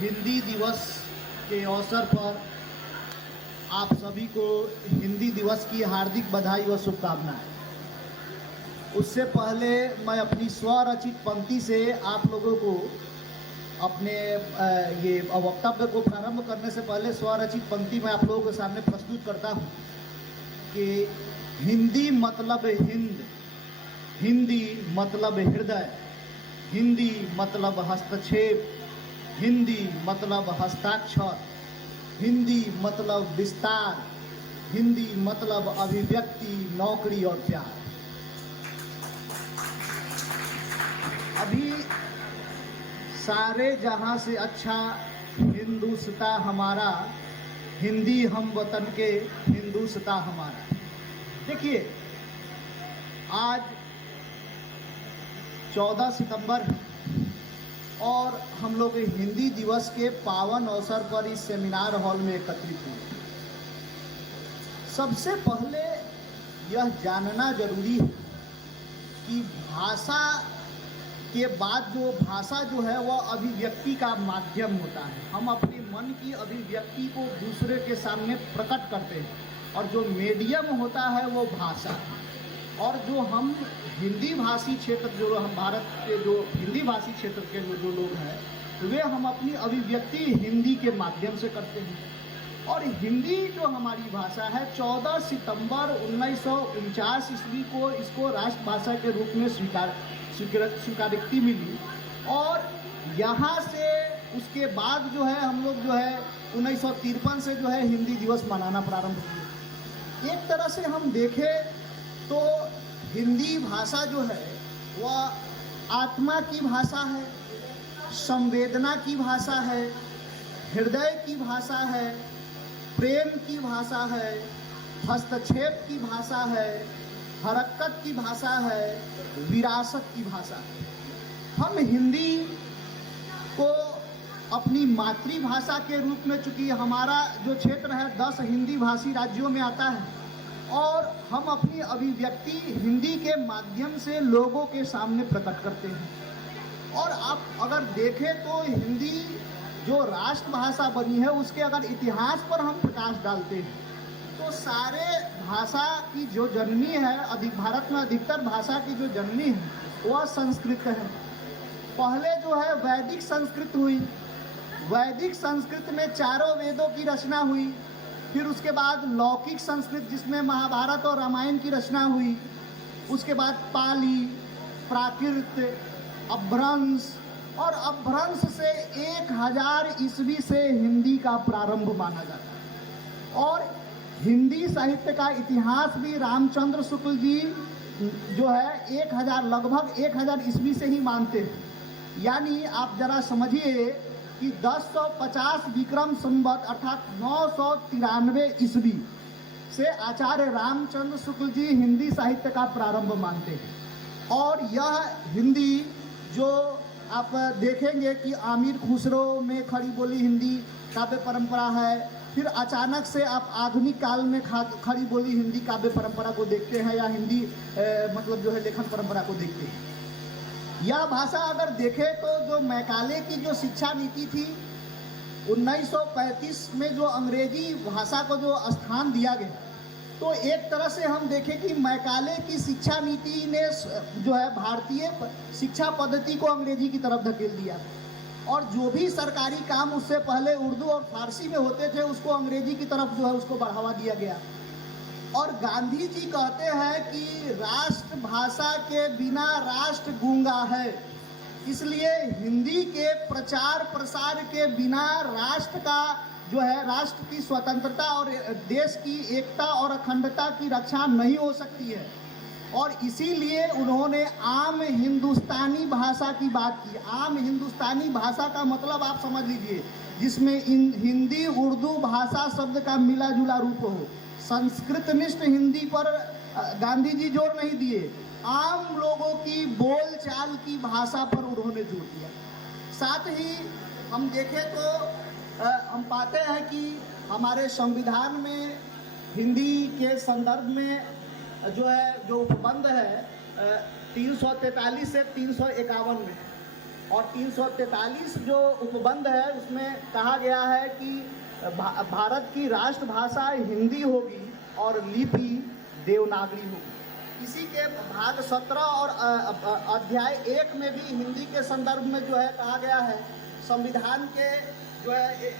हिंदी दिवस के अवसर पर आप सभी को हिंदी दिवस की हार्दिक बधाई व शुभकामनाएं। उससे पहले मैं अपनी स्वरचित पंक्ति से आप लोगों को अपने ये वक्तव्य को प्रारंभ करने से पहले स्वरचित पंक्ति मैं आप लोगों के सामने प्रस्तुत करता हूँ कि हिंदी मतलब हिंद, हिंदी मतलब हृदय, हिंदी मतलब हस्तक्षेप, हिंदी मतलब हस्ताक्षर, हिंदी मतलब विस्तार, हिंदी मतलब अभिव्यक्ति, नौकरी और प्यार। अभी सारे जहां से अच्छा हिंदुस्तां हमारा, हिंदी हम वतन के हिंदुस्तां हमारा। देखिए, आज 14 सितंबर और हम लोग हिंदी दिवस के पावन अवसर पर इस सेमिनार हॉल में एकत्रित हुए। सबसे पहले यह जानना जरूरी है कि भाषा के बाद भाषा जो है वह अभिव्यक्ति का माध्यम होता है। हम अपने मन की अभिव्यक्ति को दूसरे के सामने प्रकट करते हैं और जो मीडियम होता है वो भाषा। और जो हम हिंदी भाषी क्षेत्र, जो हम भारत के जो हिंदी भाषी क्षेत्र के जो लोग हैं वे हम अपनी अभिव्यक्ति हिंदी के माध्यम से करते हैं। और हिंदी जो हमारी भाषा है 14 सितंबर 1949 ईस्वी को इसको राष्ट्रभाषा के रूप में स्वीकृति मिली। और यहाँ से उसके बाद जो है हम लोग जो है 1953 से जो है हिंदी दिवस मनाना प्रारंभ किए। एक तरह से हम देखें तो हिंदी भाषा जो है वह आत्मा की भाषा है, संवेदना की भाषा है, हृदय की भाषा है, प्रेम की भाषा है, हस्तक्षेप की भाषा है, हरकत की भाषा है, विरासत की भाषा है। हम हिंदी को अपनी मातृभाषा के रूप में, चूँकि हमारा जो क्षेत्र है 10 हिंदी भाषी राज्यों में आता है, और हम अपनी अभिव्यक्ति हिंदी के माध्यम से लोगों के सामने प्रकट करते हैं। और आप अगर देखें तो हिंदी जो राष्ट्रभाषा बनी है उसके अगर इतिहास पर हम प्रकाश डालते हैं तो सारे भाषा की जो जननी है, भारत में अधिकतर भाषा की जो जननी है वह संस्कृत है। पहले जो है वैदिक संस्कृत हुई, वैदिक संस्कृत में चारों वेदों की रचना हुई। फिर उसके बाद लौकिक संस्कृत जिसमें महाभारत और रामायण की रचना हुई। उसके बाद पाली, प्राकृत, अपभ्रंश, और अपभ्रंश से 1000 ईस्वी से हिंदी का प्रारंभ माना जाता है। और हिंदी साहित्य का इतिहास भी रामचंद्र शुक्ल जी जो है 1000 लगभग 1000 ईस्वी से ही मानते हैं। यानी आप जरा समझिए कि 1050 विक्रम संवत अर्थात 993 ईस्वी से आचार्य रामचंद्र शुक्ल जी हिंदी साहित्य का प्रारंभ मानते हैं। और यह हिंदी जो आप देखेंगे कि आमिर खुसरो में खड़ी बोली हिंदी काव्य परंपरा है। फिर अचानक से आप आधुनिक काल में खड़ी बोली हिंदी काव्य परंपरा को देखते हैं, या हिंदी मतलब जो है लेखन परंपरा को देखते हैं। यह भाषा अगर देखें तो जो मैकाले की जो शिक्षा नीति थी 1935 में जो अंग्रेजी भाषा को जो स्थान दिया गया, तो एक तरह से हम देखें कि मैकाले की शिक्षा नीति ने जो है भारतीय शिक्षा पद्धति को अंग्रेजी की तरफ धकेल दिया। और जो भी सरकारी काम उससे पहले उर्दू और फारसी में होते थे उसको अंग्रेजी की तरफ जो है उसको बढ़ावा दिया गया। और गांधी जी कहते हैं कि राष्ट्रभाषा के बिना राष्ट्र गूंगा है, इसलिए हिंदी के प्रचार प्रसार के बिना राष्ट्र का जो है राष्ट्र की स्वतंत्रता और देश की एकता और अखंडता की रक्षा नहीं हो सकती है। और इसीलिए उन्होंने आम हिंदुस्तानी भाषा की बात की। आम हिंदुस्तानी भाषा का मतलब आप समझ लीजिए जिसमें हिंदी उर्दू भाषा शब्द का मिला जुला रूप हो। संस्कृतनिष्ठ हिंदी पर गांधी जी जोर नहीं दिए, आम लोगों की बोलचाल की भाषा पर उन्होंने जोर दिया। साथ ही हम देखें तो हम पाते हैं कि हमारे संविधान में हिंदी के संदर्भ में जो है जो उपबंध है 343 से 351 में और 343 जो उपबंध है उसमें कहा गया है कि भारत की राष्ट्रभाषा हिंदी होगी और लिपि देवनागरी होगी। इसी के भाग 17 और अध्याय 1 में भी हिंदी के संदर्भ में जो है कहा गया है। संविधान के जो है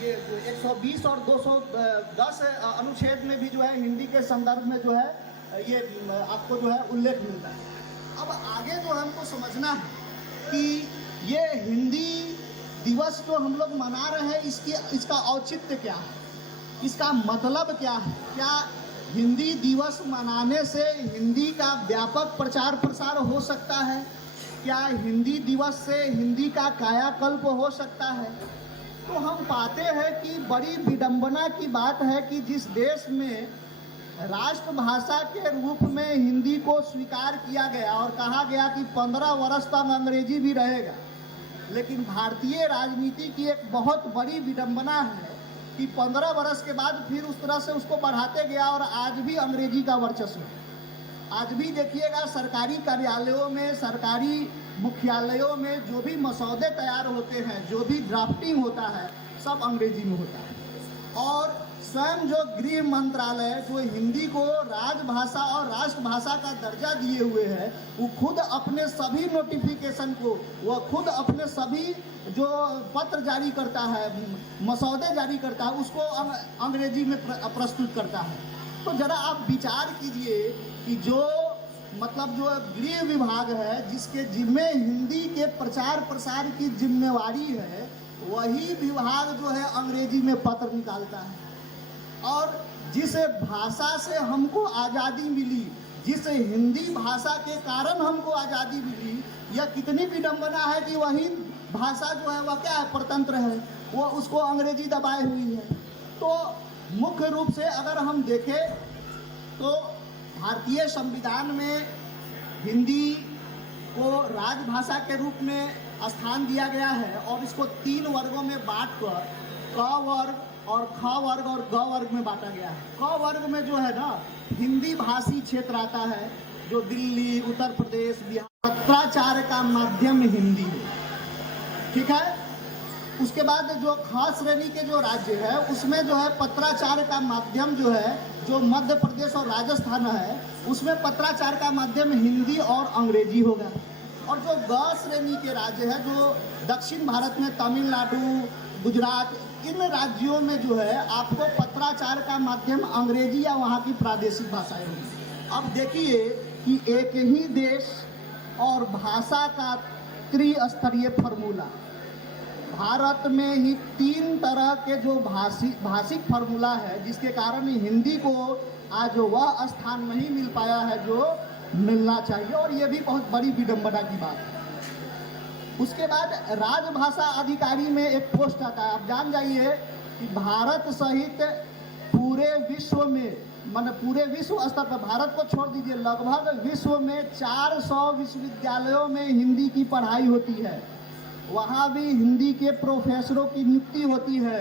ये 120 और 210 अनुच्छेद में भी जो है हिंदी के संदर्भ में जो है ये आपको जो है उल्लेख मिलता है। अब आगे जो हमको समझना है कि ये हिंदी दिवस जो हम लोग मना रहे हैं इसका औचित्य क्या है, इसका मतलब क्या है। क्या हिंदी दिवस मनाने से हिंदी का व्यापक प्रचार प्रसार हो सकता है? क्या हिंदी दिवस से हिंदी का कायाकल्प हो सकता है? तो हम पाते हैं कि बड़ी विडंबना की बात है कि जिस देश में राष्ट्रभाषा के रूप में हिंदी को स्वीकार किया गया और कहा गया कि 15 वर्ष तक अंग्रेजी भी रहेगा, लेकिन भारतीय राजनीति की एक बहुत बड़ी विडंबना है कि 15 वर्ष के बाद फिर उस तरह से उसको बढ़ाते गया और आज भी अंग्रेजी का वर्चस्व है। आज भी देखिएगा सरकारी कार्यालयों में, सरकारी मुख्यालयों में जो भी मसौदे तैयार होते हैं, जो भी ड्राफ्टिंग होता है, सब अंग्रेजी में होता है। और स्वयं जो गृह मंत्रालय जो हिंदी को राजभाषा और राष्ट्रभाषा का दर्जा दिए हुए है, वो खुद अपने सभी नोटिफिकेशन को, वह खुद अपने सभी जो पत्र जारी करता है, मसौदे जारी करता है, उसको अंग्रेजी में प्रस्तुत करता है। तो ज़रा आप विचार कीजिए कि जो मतलब जो गृह विभाग है जिसके जिम्मे हिंदी के प्रचार प्रसार की जिम्मेवारी है, वही विभाग जो है अंग्रेजी में पत्र निकालता है। और जिस भाषा से हमको आज़ादी मिली, जिस हिंदी भाषा के कारण हमको आज़ादी मिली, यह कितनी विडंबना है कि वही भाषा जो है वह क्या है, परतंत्र है, वो उसको अंग्रेजी दबाए हुई है। तो मुख्य रूप से अगर हम देखें तो भारतीय संविधान में हिंदी को राजभाषा के रूप में स्थान दिया गया है और इसको 3 वर्गों में बांटकर क वर्ग और ख वर्ग और ग वर्ग में बांटा गया है। क वर्ग में जो है ना हिंदी भाषी क्षेत्र आता है, जो दिल्ली, उत्तर प्रदेश, बिहार। पत्राचार का माध्यम हिंदी है, ठीक है। उसके बाद जो खास श्रेणी के जो राज्य है उसमें जो है पत्राचार का माध्यम जो है, जो मध्य प्रदेश और राजस्थान है, उसमें पत्राचार का माध्यम हिंदी और अंग्रेजी होगा। और जो ग श्रेणी के राज्य है, जो दक्षिण भारत में तमिलनाडु, गुजरात, इन राज्यों में जो है आपको पत्राचार का माध्यम अंग्रेजी या वहाँ की प्रादेशिक भाषाएं होंगी। अब देखिए कि एक ही देश और भाषा का त्रिस्तरीय फार्मूला, भारत में ही 3 तरह के जो भाषिक फार्मूला है, जिसके कारण हिंदी को आज वह स्थान नहीं मिल पाया है जो मिलना चाहिए, और ये भी बहुत बड़ी विडंबना की बात है। उसके बाद राजभाषा अधिकारी में एक पोस्ट आता है। आप जान जाइए कि भारत सहित पूरे विश्व में, मतलब पूरे विश्व स्तर पर, भारत को छोड़ दीजिए, लगभग विश्व में 400 विश्वविद्यालयों में हिंदी की पढ़ाई होती है। वहाँ भी हिंदी के प्रोफेसरों की नियुक्ति होती है,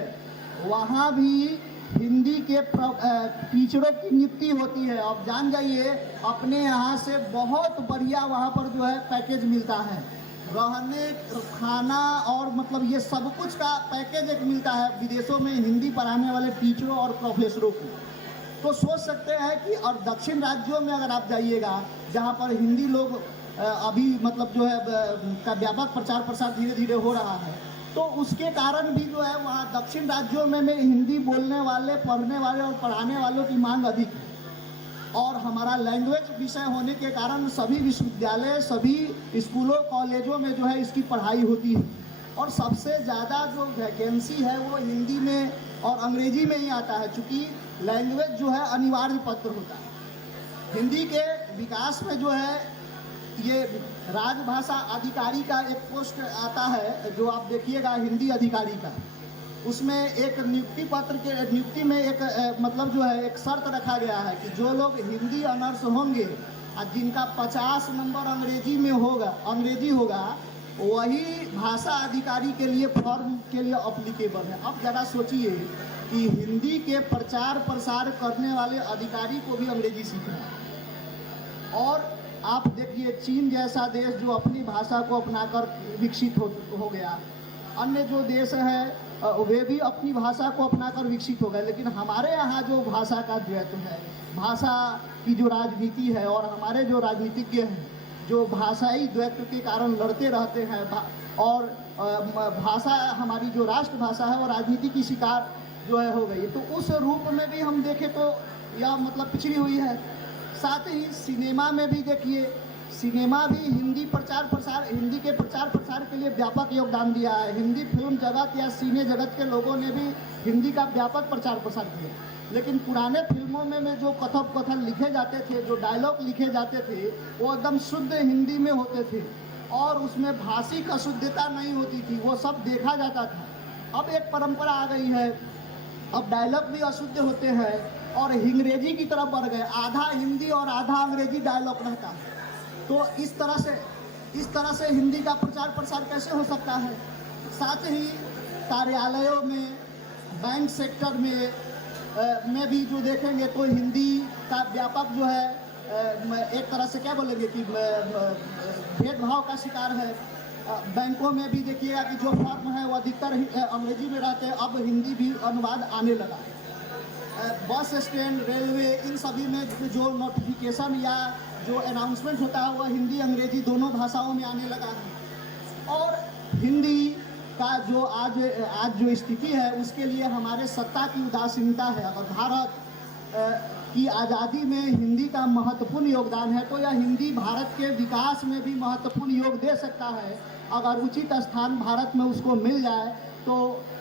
वहाँ भी हिंदी के टीचरों की नियुक्ति होती है। आप जान जाइए अपने यहाँ से बहुत बढ़िया वहाँ पर जो है पैकेज मिलता है, रहने, खाना और मतलब ये सब कुछ का पैकेज एक मिलता है विदेशों में हिंदी पढ़ाने वाले टीचरों और प्रोफेसरों को। तो सोच सकते हैं कि और दक्षिण राज्यों में अगर आप जाइएगा जहाँ पर हिंदी लोग अभी मतलब जो है का व्यापक प्रचार प्रसार धीरे धीरे हो रहा है, तो उसके कारण भी जो है वहाँ दक्षिण राज्यों में हिंदी बोलने वाले, पढ़ने वाले और पढ़ाने वालों की मांग अधिक है। और हमारा लैंग्वेज विषय होने के कारण सभी विश्वविद्यालय, सभी स्कूलों, कॉलेजों में जो है इसकी पढ़ाई होती है। और सबसे ज़्यादा जो वैकेंसी है वो हिंदी में और अंग्रेजी में ही आता है, चूँकि लैंग्वेज जो है अनिवार्य पत्र होता है। हिंदी के विकास में जो है ये राजभाषा अधिकारी का एक पोस्ट आता है, जो आप देखिएगा हिंदी अधिकारी का, उसमें एक नियुक्ति पत्र के नियुक्ति में एक मतलब जो है एक शर्त रखा गया है कि जो लोग हिंदी ऑनर्स होंगे और जिनका 50 नंबर अंग्रेजी होगा वही भाषा अधिकारी के लिए फॉर्म के लिए अप्लीकेबल है। अब ज़रा सोचिए कि हिंदी के प्रचार प्रसार करने वाले अधिकारी को भी अंग्रेजी सीखना है, और आप देखिए चीन जैसा देश जो अपनी भाषा को अपनाकर विकसित हो गया, अन्य जो देश है वे भी अपनी भाषा को अपनाकर विकसित हो गए, लेकिन हमारे यहाँ जो भाषा का द्वैत है, भाषा की जो राजनीति है और हमारे जो राजनीतिज्ञ हैं जो भाषाई द्वैत के कारण लड़ते रहते हैं और भाषा हमारी जो राष्ट्रभाषा है वो राजनीति की शिकार जो है हो गई, तो उस रूप में भी हम देखें तो यह मतलब पिछड़ी हुई है। साथ ही सिनेमा में भी देखिए, सिनेमा भी हिंदी के प्रचार प्रसार के लिए व्यापक योगदान दिया है। हिंदी फिल्म जगत या सिने जगत के लोगों ने भी हिंदी का व्यापक प्रचार प्रसार किया, लेकिन पुराने फिल्मों में जो कथन लिखे जाते थे, जो डायलॉग लिखे जाते थे, वो एकदम शुद्ध हिंदी में होते थे और उसमें भाषिक अशुद्धता नहीं होती थी, वो सब देखा जाता था। अब एक परंपरा आ गई है, अब डायलॉग भी अशुद्ध होते हैं और अंग्रेजी की तरफ बढ़ गए, आधा हिंदी और आधा अंग्रेजी डायलॉग रहता है। तो इस तरह से हिंदी का प्रचार प्रसार कैसे हो सकता है। साथ ही कार्यालयों में, बैंक सेक्टर में भी जो देखेंगे तो हिंदी का व्यापक जो है एक तरह से क्या बोलेंगे कि भेदभाव का शिकार है। बैंकों में भी देखिएगा कि जो फॉर्म है वो अधिकतर अंग्रेजी में रहते हैं, अब हिंदी भी अनुवाद आने लगा। बस स्टैंड, रेलवे, इन सभी में जो नोटिफिकेशन या जो अनाउंसमेंट होता है वह हिंदी अंग्रेजी दोनों भाषाओं में आने लगा है। और हिंदी का जो आज जो स्थिति है उसके लिए हमारे सत्ता की उदासीनता है। अगर भारत की आज़ादी में हिंदी का महत्वपूर्ण योगदान है तो यह हिंदी भारत के विकास में भी महत्वपूर्ण योग दे सकता है। अगर उचित स्थान भारत में उसको मिल जाए तो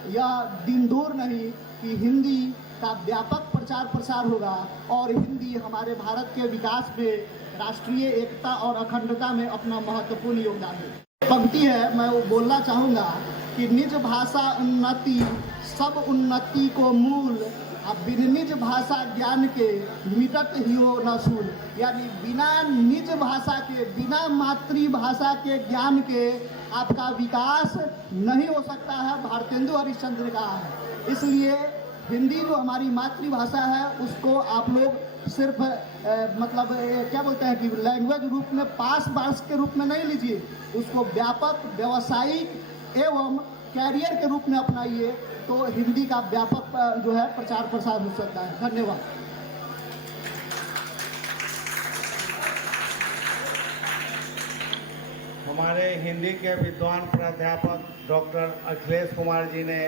यह दिन दूर नहीं कि हिंदी का व्यापक प्रचार प्रसार होगा और हिंदी हमारे भारत के विकास में, राष्ट्रीय एकता और अखंडता में अपना महत्वपूर्ण योगदान है। पंक्ति है, मैं वो बोलना चाहूँगा कि निज भाषा उन्नति सब उन्नति को मूल, अब बिन निज भाषा ज्ञान के मिटत हियो न सूल। यानी बिना निज भाषा के, बिना मातृभाषा के ज्ञान के आपका विकास नहीं हो सकता है, भारतेंदु हरिश्चंद्र ने कहा है। इसलिए हिंदी जो हमारी मातृभाषा है उसको आप लोग सिर्फ क्या बोलते हैं कि लैंग्वेज रूप में पास बार्स के रूप में नहीं लीजिए, उसको व्यापक व्यावसायिक एवं कैरियर के रूप में अपनाइए, तो हिंदी का व्यापक जो है प्रचार प्रसार हो सकता है। धन्यवाद। हमारे हिंदी के विद्वान प्राध्यापक डॉक्टर अखिलेश कुमार जी ने